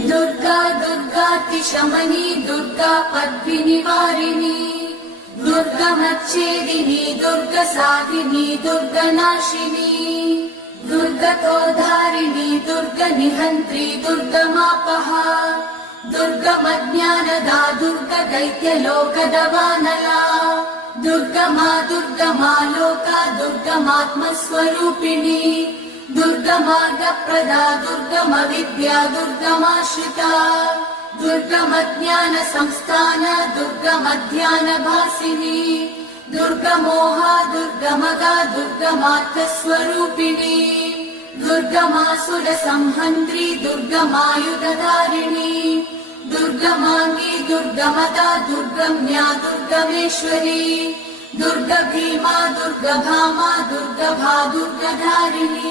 दुर्गा दुर्गातिशमनी दुर्गा पद्मिनिवारिणी दुर्गमच्छेदिनी दुर्गसाधिनी दुर्गनाशिनी दुर्गतोधारिणी दुर्गनिहन्त्री दुर्गमापहा दुर्गमज्ञानदा दुर्गदैत्यलोकदवानला दुर्गमा दुर्गमा लोका दुर्गमात्मस्वरूपिणी दुर्गमार्गप्रदा दुर्गमविद्या दुर्गमाश्रिता दुर्गमज्ञानसंस्थान दुर्गमध्यानभासिनी दुर्गमोहा दुर्गमगा दुर्गमार्थस्वरूपिणी दुर्गमासुरसंहन्त्री दुर्गमायुधधारिणी दुर्गमाङ्गी दुर्गमदा दुर्गम्या दुर्गमेश्वरी दुर्गभीमा दुर्गभामा दुर्गभा दुर्गधारिणी।